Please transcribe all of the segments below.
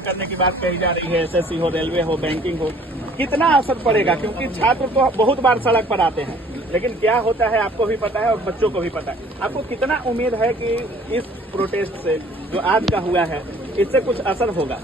करने की बात कही जा रही है, एसएससी हो, रेलवे हो, बैंकिंग हो, कितना असर पड़ेगा? क्योंकि छात्र तो बहुत बार सड़क पर आते हैं, लेकिन क्या होता है आपको भी पता है और बच्चों को भी पता है। आपको कितना उम्मीद है कि इस प्रोटेस्ट से जो आज का हुआ है, इससे कुछ असर होगा?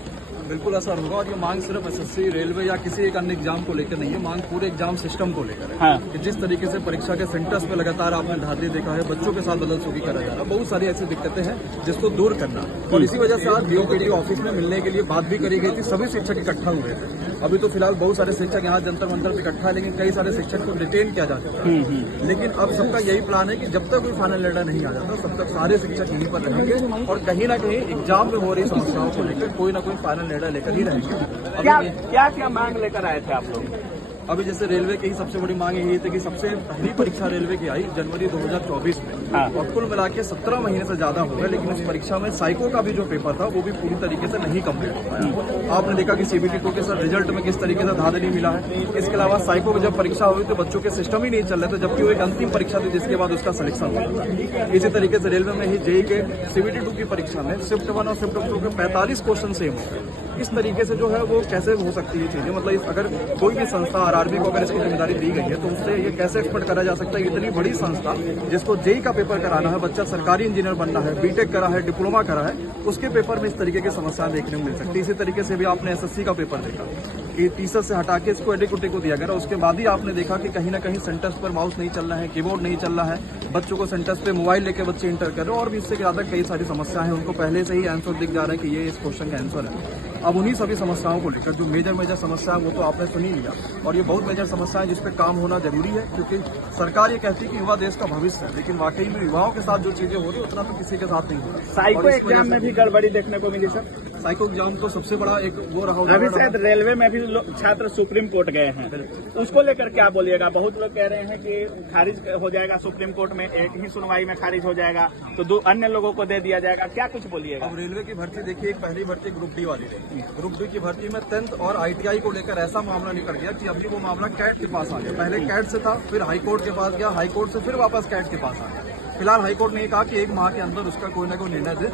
बिल्कुल असर होगा। और ये मांग सिर्फ एसएससी, रेलवे या किसी एक अन्य एग्जाम को लेकर नहीं है, मांग पूरे एग्जाम सिस्टम को लेकर है। हाँ। कि जिस तरीके से परीक्षा के सेंटर्स पे लगातार आपने धांधली देखा है, बच्चों के साथ बदलचूकी करा जा रहा है, बहुत सारी ऐसी दिक्कतें हैं जिसको दूर करना। और इसी वजह से आज बीओपीटी ऑफिस में मिलने के लिए बात भी करी गई थी। सभी शिक्षक इकट्ठा हुए थे। अभी तो फिलहाल बहुत सारे शिक्षक यहाँ जंतर मंतर पे इकट्ठा है, लेकिन कई सारे शिक्षक को डिटेन किया जा चुका है। लेकिन अब सबका यही प्लान है कि जब तक कोई फाइनल निर्णय नहीं आ जाता, तब तक सारे शिक्षक यहीं पर रहेंगे और कहीं ना कहीं एग्जाम में हो रही समस्याओं को लेकर कोई ना कोई फाइनल निर्णय लेकर ही रहेंगे। क्या मांग लेकर आए थे आप लोग? अभी जैसे रेलवे की ही सबसे बड़ी मांग यही थी कि सबसे पहली परीक्षा रेलवे की आई जनवरी 2024 में। हाँ। और कुल मिला के 17 महीने से ज्यादा हो गए, लेकिन उस परीक्षा में साइको का भी जो पेपर था वो भी पूरी तरीके से नहीं कंप्लीट हो पाया। आपने देखा कि सीबीटी 2 के सर रिजल्ट में किस तरीके से धांधली मिला है। इसके अलावा साइको की जब परीक्षा हुई तो बच्चों के सिस्टम ही नहीं चल रहे थे, जबकि वो एक अंतिम परीक्षा थी जिसके बाद उसका सिलेक्शन हुआ था। इसी तरीके से रेलवे में ही जेई के सीबीटी 2 की परीक्षा में शिफ्ट 1 और शिफ्ट 2 के 45 क्वेश्चन सेम हो गए। इस तरीके से जो है वो कैसे हो सकती है चीजें, मतलब अगर कोई भी संस्था आरआरबी को अगर इसकी जिम्मेदारी दी गई है तो उससे ये कैसे एक्सपेक्ट करा जा सकता है? इतनी बड़ी संस्था जिसको जेई का पेपर कराना है, बच्चा सरकारी इंजीनियर बनना है, बीटेक करा है, डिप्लोमा करा है, उसके पेपर में इस तरीके की समस्याएं देखने को मिल सकती है। इसी तरीके से भी आपने एसएससी का पेपर देखा कि टीचर से हटा के इसको एडिक्यूटी को दिया गया। उसके बाद ही आपने देखा कि कहीं ना कहीं सेंटर्स पर माउस नहीं चल रहा है, कीबोर्ड नहीं चल रहा है, बच्चों को सेंटर्स पे मोबाइल लेके बच्चे इंटर कर रहे हैं और भी इससे ज्यादा कई सारी समस्याएं हैं। उनको पहले से ही आंसर दिख जा रहा है कि ये इस क्वेश्चन का आंसर है। अब उन्हीं सभी समस्याओं को लेकर जो मेजर समस्या है वो तो आपने सुन ही लिया, और ये बहुत मेजर समस्या है जिस पे काम होना जरूरी है, क्योंकि सरकार ये कहती है कि युवा देश का भविष्य है, लेकिन वाकई में युवाओं के साथ जो चीजें हो रही है उतना तो किसी के साथ नहीं हो रहा। साइको एग्जाम में भी गड़बड़ी देखने को मिली सर। साइको एग्जाम तो सबसे बड़ा एक वो रहा। अभी शायद रेलवे में भी छात्र सुप्रीम कोर्ट गए हैं, उसको लेकर क्या बोलिएगा? बहुत लोग कह रहे हैं कि खारिज हो जाएगा सुप्रीम कोर्ट में, एक ही सुनवाई में खारिज हो जाएगा तो 2 अन्य लोगों को दे दिया जाएगा, क्या कुछ बोलिएगा? अब रेलवे की भर्ती देखिए, एक पहली भर्ती ग्रुप डी वाली रही। ग्रुप डी की भर्ती में 10th और ITI को लेकर ऐसा मामला निकल गया कि अभी वो मामला कैट के पास आ गया। पहले कैट से था, फिर हाईकोर्ट के पास गया, हाईकोर्ट से फिर वापस कैट के पास आ गया। फिलहाल हाईकोर्ट ने कहा कि 1 माह के अंदर उसका कोई ना कोई निर्णय दे।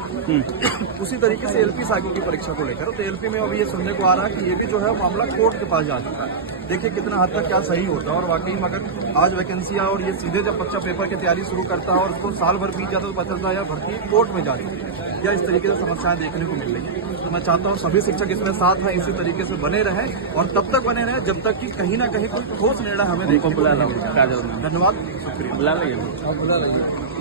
उसी तरीके से एलपी साइको की परीक्षा को लेकर तो एलपी में अभी ये सुनने को आ रहा है कि ये भी जो है मामला कोर्ट के पास जा चुका है। देखिए कितना हद तक क्या सही होता है। और वाकई में अगर आज वैकेंसी और ये सीधे जब बच्चा पेपर की तैयारी शुरू करता है और उसको साल भर बीत जाता है तो पता चलता है या भर्ती कोर्ट में जा चुकी है या इस तरीके से समस्याएं देखने को मिल रही है। तो मैं चाहता हूँ सभी शिक्षक इसमें साथ हैं, इसी तरीके से बने रहें और तब तक बने रहें जब तक कि कहीं ना कहीं कोई ठोस निर्णय हमें देखने को मिले। धन्यवाद, शुक्रिया। बुला लीजिए।